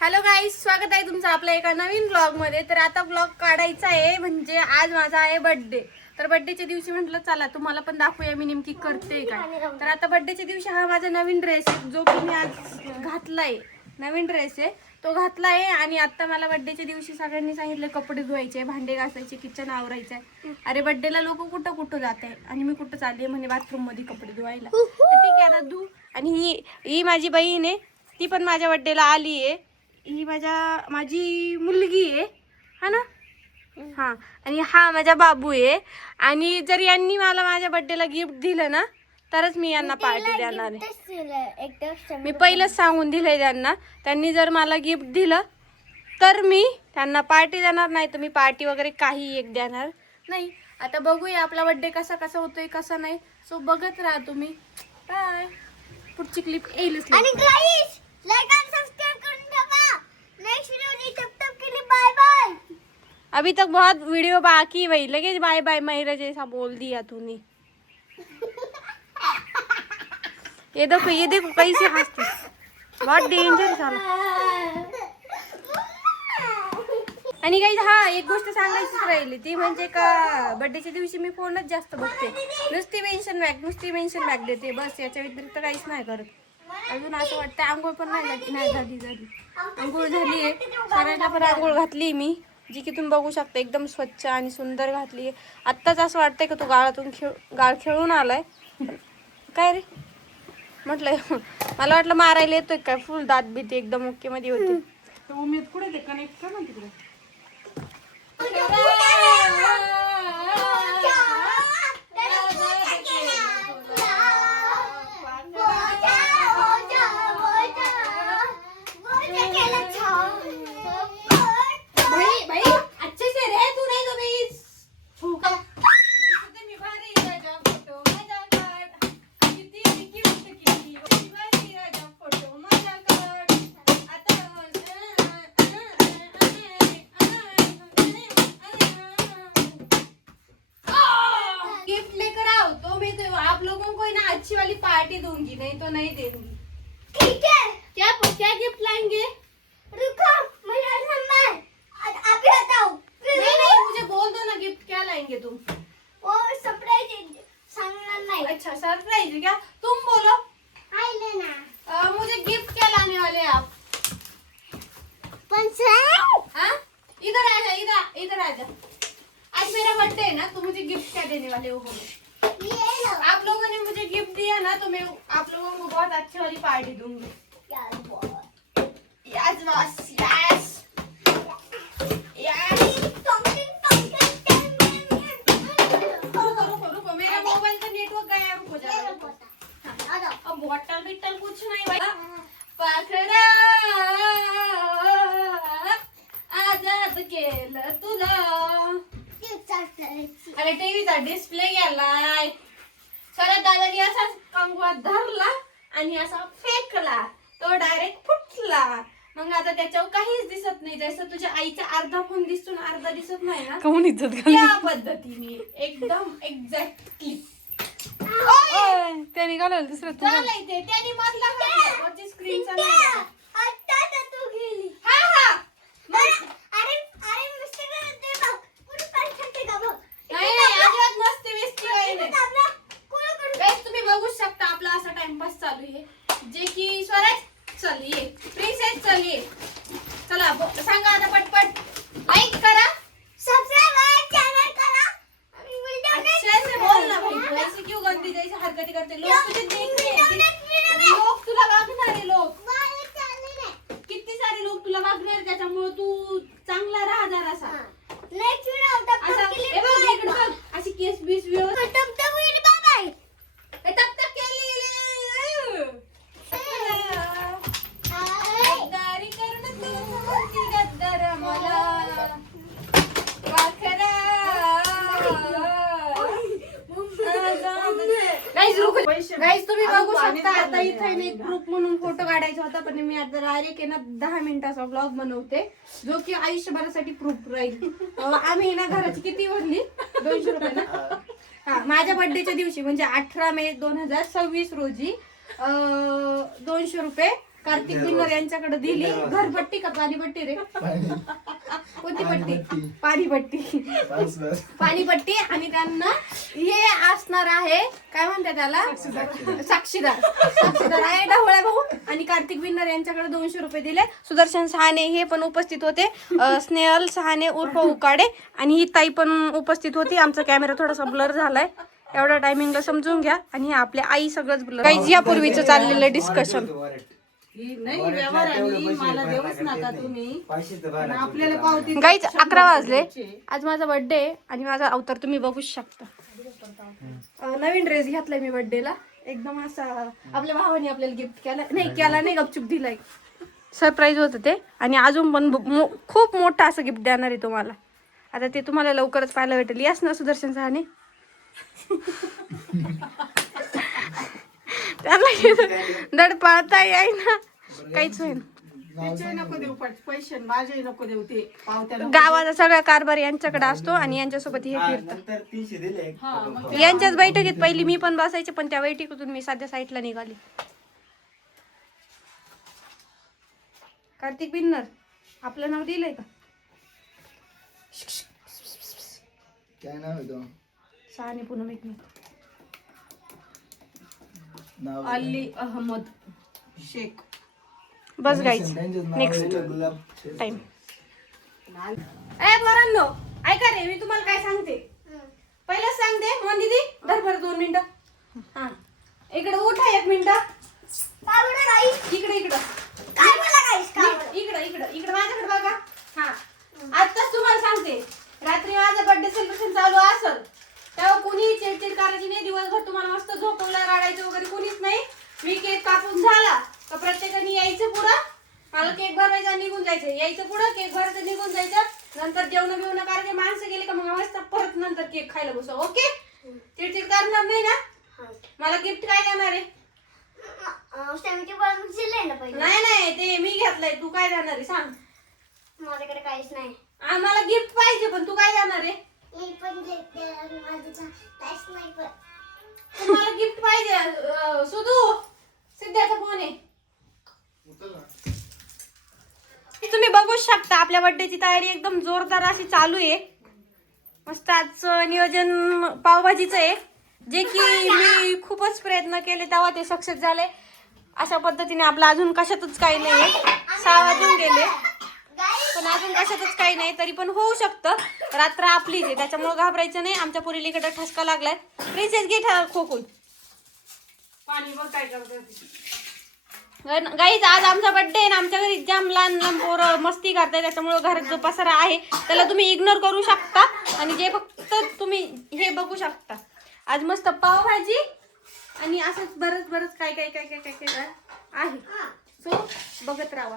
Hello गाईस, स्वागत आहे तुमचं आपल्या एका नवीन ब्लॉग मध्ये। तर आता ब्लॉग काढायचा आहे म्हणजे आज माझा आहे बर्थडे। तर बर्थडेच्या दिवशी म्हटलं चला तुम्हाला पण दाखवूया मी नेमकी करते काय। तर आता बर्थडेच्या दिवशी हा माझा नवीन ड्रेस आहे जो की मी आज घातलाय। नवीन ड्रेस आहे तो घातलाय आणि आता मला बर्थडेच्या दिवशी सगळ्यांनी सांगितलं कपडे धुवायचे, भांडे घासायचे, किचन आवरायचंय। अरे बर्थडेला लोक कुठं कुठं जात आहे आणि मी कुठं चालले म्हणे बाथरूम मध्ये कपडे धुवायला। तर ठीक आहे आता धु। आणि ही माझी बहीण आहे, ती पण माझ्या बर्थडेला आली आहे। ही माझी मुलगी आहे हा ना। हा आणि हा माझा बाबू आहे। आणि जर यांनी मला माझ्या बर्थडेला गिफ्ट दिलं ना तरच मी यांना पार्टी देणार आहे। मी पहिलंच सांगून दिलंय त्यांना, त्यांनी जर मला गिफ्ट दिलं तर मी त्यांना पार्टी देणार, नाही तर मी पार्टी वगैरे काही एक देणार नाही। आता बघूया आपला बर्थडे कसा कसा होतोय कसा नाही, सो बघत राहा तुम्ही। बाय, पुढची क्लिप येईलच। आणि गाइस लाइक आणि सब्सक्राइब करून ठेवा। नेक्स्ट वीडियो तब तक के लिए बाय बाय। अभी तक बहुत वीडियो बाकी है भाई, लगे बाय बाय महिरा जैसा बोल दिया तूने। ये देखो कैसे हंसती, बहुत डेंजर झाला। आणि गाईज हा एक गोष्ट सांगायचीच राहिली ती म्हणजे का बर्थडेच्या दिवशी मी फोनच जास्त बघते, नुसती मेन्शन बॅक देते बस, याच्या व्यतिरिक्त काहीच नाही करत। अजून असं वाटतं आंघोळ पण नाही झाली। आंघोळ झाली आहे, सरायला पण आंघोळ घातली मी, जी की तुम्ही बघू शकता एकदम स्वच्छ आणि सुंदर घातली आहे। आत्ताच असं वाटतंय का तू गाळ खेळून आलाय काय रे म्हटलं। मला वाटलं मारायला येतोय काय, फुल दात भीती एकदम ओके मध्ये होती। उमेद पुढे दे कनेक्ट कर ना तिकडे। आप लोगों को ना अच्छी वाली पार्टी दूंगी, नहीं तो नहीं देंगी। ठीक है, क्या गिफ्ट लाएंगे? रुको मेरा नंबर आप ही बताओ। नहीं मुझे बोल दो ना गिफ्ट क्या लाएंगे तुम। वो सरप्राइज सांगना नहीं। अच्छा सरप्राइज है क्या, तुम बोलो। आई लेना मुझे गिफ्ट क्या लाने वाले हैं आप? हाँ इधर आ जा, इधर आ जा। आज मेरा बर्थडे है ना, तो मुझे गिफ्ट क्या देने वाले हो बोलो। ये लो। आप लोगों ने मुझे गिफ्ट दिया ना तो मैं आप लोगों को बहुत अच्छी वाली पार्टी दूंगी। यार यस बॉस यस यस। रुको मेरा मोबाइल का नेटवर्क गया, रुको जरा। अब बॉटल बिटल कुछ नहीं भाई। पाखरा आजाद केलं तुला। अरे टीव्हीचा डिस्प्ले गेलाय। शरद दादानी असा कंगवा धरला आणि असा फेकला, तो डायरेक्ट फुटला। मग आता त्याच्यावर काहीच दिसत नाही, जसं तुझ्या आईचा अर्धा फोन दिसतो ना अर्धा दिसत नाही ना, कोण इज्जत त्या पद्धतीने एकदम एक्झॅक्टली त्याने घालवलं दुसरं तू झालंय ते। त्याने मधला वरची स्क्रीनचा नाही। आता तू गेली। हा हा अरे मिस्टर दे बघ पुरी परफेक्ट आहे का बघ। नाही अजिबात मस्ती बिस्ती काही नाही। गाइस तुम्ही बघू शकता आपला असा टाइमपास चालू आहे, जे की स्वराज चलिए, प्रिन्सेस चलिए, चला सांगा आता पटपट। लाईक करा, सब्सक्राइब चैनल करा आणि वीडियो अच्छे से बोल ना भाई, तू ऐसे क्यों गंदी जैसी हरकतें करते। लोग तुझे देख रहे हैं, लोग तुला बघणार आहे। लोग किती सारे लोग तुला बघणार आहे, त्याच्यामुळे तू चांगला राहा जरासा। नेक्स्ट वीडियो तब असा तक के लिए हे बघ इकडे बघ, अशी केस बीस व्यवस्थित। तब तक वीडियो बाय बाय। तब तक के लिए गद्दारी करून तू म्हणती गद्दार मला वाखरा। गाइस तुम्ही बघू शकता आता इथे एक ग्रुप म्हणून फोटो काढायचा होता, पण मी आता डायरेक्ट आहे ना 10 मिनिटाचा ब्लॉग बनवते जो की आयुष्यभरासाठी प्रूफ राहील। आम्ही ना घराची किती भरली 200 रुपये ना। हा माझ्या बर्थडेच्या दिवशी म्हणजे 18 मे 2026 रोजी 200 रुपये कार्तिक बिन्नर यांच्याकडे दिली. घरपट्टी का पाणीपट्टी रे? कोणती पट्टी? पाणीपट्टी. पाणीपट्टी. आणि त्यांना हे असणार आहे, काय म्हणतात त्याला, साक्षीदार आहे ढवळ्या भाऊ. आणि कार्तिक बिन्नर यांच्याकडे 200 रुपये दिले. सुदर्शन सहाने हे पण उपस्थित होते. स्नेहल सहाने उर्फ उकाडे आणि ही ताई पण उपस्थित होती. आमचा कॅमेरा थोडासा ब्लर झालाय, एवढ्या टायमिंगला समजून घ्या. आणि हे आपल्या आई सगळंच ब्लर. काही यापूर्वीच चाललेलं डिस्कशन. गाईच 11 वाजले. आज माझा बर्थडे आणि माझा अवतार तुम्ही बघू शकता. नवीन ड्रेस घेतलाय मी बर्थडेला. एकदम असा आपल्या भावाने आपल्याला गिफ्ट केला नाही गपचूप दिलाय. सरप्राईज होतं ते. आणि अजून पण खूप मोठं असं गिफ्ट देणार आहे तुम्हाला. आता ते तुम्हाला लवकरच पाहायला भेटेल. यास ना सुदर्शन सहाने. त्याला दड पाळता येई ना, काहीच होईन. गावाचा सगळा कारभार यांच्याकडे असतो आणि यांच्यासोबत हे फिरतात. यांच्याच बैठकीत पहिली मी पण बसायचे, पण त्या बैठकीतून मी सध्या साईडला निघाली. कार्तिक बिन्नर आपलं नाव दिलंय का? काय नाव आहे तो? सहाने पूनम एक नाव अली अहमद शेख. बस गाईच नेक्स्ट टाइम. पोरांनो ऐका रे, मी तुम्हाला काय सांगते. पहिलं सांगते मन दीदी, धर बरं 2 मिनिटं. हा इकडे उठा 1 मिनिट. इकडे माझ्याकडे बघा. हा आताच तुम्हाला सांगते, रात्री माझं बर्थडे सेलिब्रेशन चालू असेल तेव्हा कुणी चिडचिड करायची नाही. दिवसभर तुम्हाला मस्त झोपवलं, रडायचं वगैरे कुणीच नाही. मी केक कापून झाला तर प्रत्येकाने यायचं पुढं, मला केक भरवायचा निघून जायचं. यायचं पुढं, केक भरायचं निघून जायचं. नंतर जेवण बिवणं करायचे. माणसं गेले का मग मस्त परत नंतर केक खायला बसू. ओके, चिडचिड करणार नाही ना. मला गिफ्ट काय देणार आहे? नाही ते मी घेतलंय. तू काय देणार आहे सांग? माझ्याकडे काहीच नाही. मला गिफ्ट पाहिजे, पण तू काय देणार आहे? मी पण घेते आणि माझ्याचा काहीच नाही. पण तुम्हाला गिफ्ट पाहिजे. सुधू सिद्ध्याचा फोन आहे. तुम्ही बघू शकता आपल्या बर्थडेची तयारी एकदम जोरदार अशी चालू आहे. मस्त आजचं नियोजन पावभाजीचं आहे, जे की मी खूपच प्रयत्न केले तेव्हा ते सक्सेस झाले. अशा पद्धतीने आपलं अजून कशातच काही नाही. 6 वाजून गेले पण अजून कशातच काही नाही. तरी पण होऊ शकतं. रात्र आपलीच आहे, त्याच्यामुळे घाबरायचं नाही. आमच्या पोरीलीकडे ठसका लागलाय. प्रिन्सेस घे खोकून पाणी बघ काय करते. गाईज आज आमचा बर्थडे आहे ना. आमच्या घरी जाम लहान पोरं मस्ती करताय, त्याच्यामुळे घरात जो पसारा आहे त्याला तुम्ही इग्नोर करू शकता. आणि जे फक्त तुम्ही हे बघू शकता, आज मस्त पावभाजी आणि असंच बरंच काय आहे. सो बघत राहा.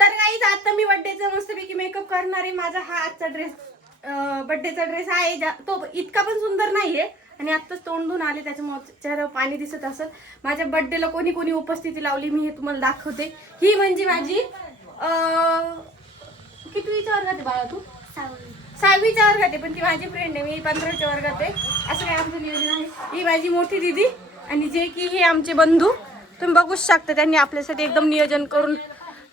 तर गाईज आता मी बर्थडेचा मस्तपैकी मेकअप करणार आहे. माझा हा आजचा ड्रेस बर्थडेचा ड्रेस आहे. तो इतका पण सुंदर नाहीये आणि आत्ताच तोंड धुवून आले, त्याच्यामुळे चेहऱ्यावर पाणी दिसत असेल. माझ्या बर्थडेला कोणी कोणी उपस्थिती लावली मी हे तुम्हाला दाखवते. ही म्हणजे माझी कितवीच्या वर्गात आहे बाळा तू? 6वीच्या वर्गात आहे, पण ती माझी फ्रेंड आहे. मी 15वीच्या वर्गात आहे. असं काय आमचं नियोजन आहे. ही माझी मोठी दीदी आणि जे की हे आमचे बंधू तुम्ही बघूच शकता. त्यांनी आपल्यासाठी एकदम नियोजन करून.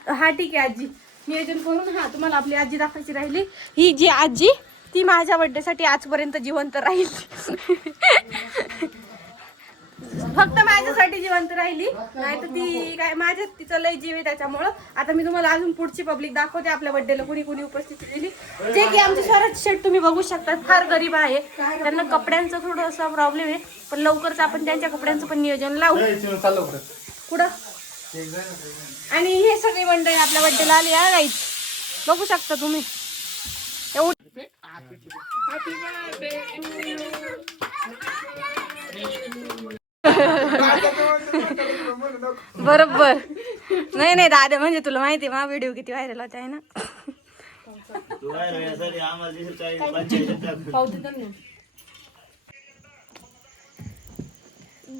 हा ठीक आहे आजी, नियोजन करून. हा तुम्हाला आपली आजी दाखवायची राहिली. ही जी आजी ती माझ्या बर्थडेसाठी आजपर्यंत जिवंत राहील. फक्त माझ्यासाठी जिवंत राहिली, नाही तर ती काय माझ्यात तिचं लय जीव आहे. त्याच्यामुळं आता मी तुम्हाला अजून पुढची पब्लिक दाखवते. आपल्या बर्थडेला कुणी कुणी उपस्थिती दिली, जे की आमचे स्वराज शेठ तुम्ही बघू शकता. फार गरीब आहे, त्यांना कपड्यांचा थोडासा प्रॉब्लेम आहे, पण लवकरच आपण त्यांच्या कपड्यांचं पण नियोजन लावू. कुठं? आणि हे सगळे मंडळी आपल्या बर्थडेला आली आहे गाईज, बघू शकता तुम्ही. बरोबर. नाही दादा, म्हणजे तुला माहिती आहे व्हिडिओ किती व्हायरल होते आहे ना.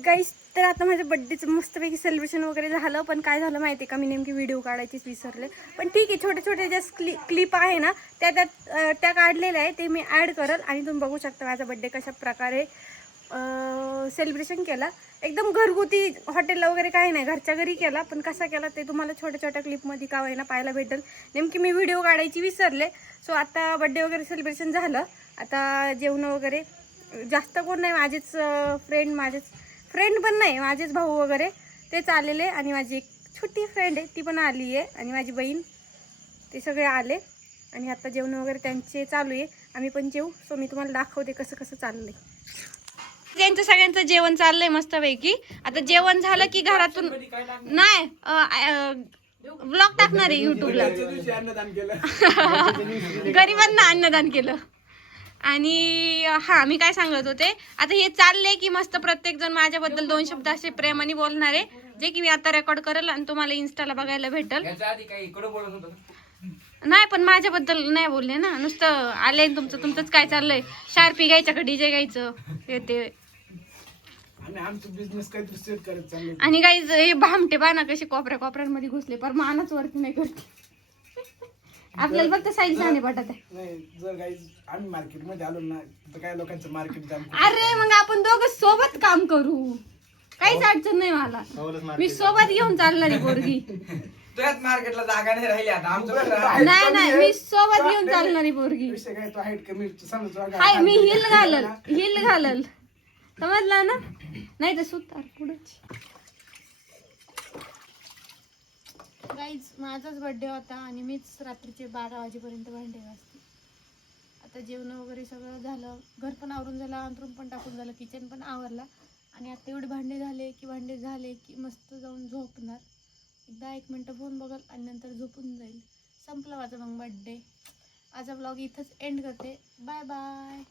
गाईस तर आता माझ्या बर्थडेचं मस्तपैकी सेलिब्रेशन वगैरे झालं, पण काय झालं माहिती आहे का, मी नेमकी व्हिडिओ काढायचीच विसरले. पण ठीक आहे, छोटे छोटे ज्या क्लिप आहे ना त्या काढलेल्या आहे, ते मी ॲड करेल आणि तुम्ही बघू शकता माझा बर्थडे कशा प्रकारे सेलिब्रेशन केला. एकदम घरगुती, हॉटेलला वगैरे काही नाही, घरच्या घरी केला. पण कसा केला ते तुम्हाला छोट्या छोट्या क्लिपमध्ये का होईना पाहायला भेटेल. नेमकी मी व्हिडिओ काढायची विसरले. सो आता बड्डे वगैरे सेलिब्रेशन झालं. आता जेवण वगैरे जास्त कोण नाही, माझेच फ्रेंड पण नाही, माझेच भाऊ वगैरे तेच आलेले. आणि माझी एक छोटी फ्रेंड आहे ती पण आली आहे. आणि माझी बहीण, ते सगळे आले. आणि आता जेवण वगैरे त्यांचे चालू आहे. आम्ही पण जेवू. सो मी तुम्हाला दाखवते कसं कसं चाललंय. त्यांचं सगळ्यांचं जेवण चाललंय मस्तपैकी. आता जेवण झालं की घरातून नाही ब्लॉग टाकणार आहे युट्यूबला. गरिबांना अन्नदान केलं. आणि हा मी काय सांगत होते, आता हे चाललंय की मस्त प्रत्येक जण माझ्याबद्दल 2 शब्द असे प्रेमाने बोलणार आहे, जे की मी आता रेकॉर्ड करेल आणि तुम्हाला इन्स्टाला बघायला भेटेल. नाही पण माझ्याबद्दल नाही बोलले ना, नुसतं आले तुमचंच काय चाललंय, शार्पी घ्यायचं का डीजे घ्यायचं ते. आणि गाईज हे भामटे बाना कसे कोपऱ्यांमध्ये घुसले, पर मानच वरती नाही करते. आपल्याला फक्त साईज जाणे पटत आहे. नाही जर काही आम्ही मार्केट मध्ये आलो ना तर काय लोकांचं मार्केट जाम. अरे मग आपण दोघं सोबत काम करू, काहीच अडचण नाही मला. मी सोबत घेऊन चालणार आहे पोरगी. तुझ्याच मार्केटला जागा नाही राहिली आता आमचं. नाही मी सोबत घेऊन चालणार आहे पोरगी. विषय काय तो हाईट कमी समज. हाय मी हिल घालल समजला ना, नाही तर सुतार पुढेच. गाईज माझाच बर्थडे होता आणि मीच रात्रीचे 12 वाजेपर्यंत भांडे घासते. आता जेवण वगैरे सगळं झालं, घर पण आवरून झालं, अंथरूण पण टाकून झालं, किचन पण आवरला. आणि आता एवढे भांडे झाले की मस्त जाऊन झोपणार. एकदा 1 मिनटं फोन बघल आणि नंतर झोपून जाईल. संपला माझा मग बर्थडे. आजचा ब्लॉग इथंच एंड करते. Bye bye.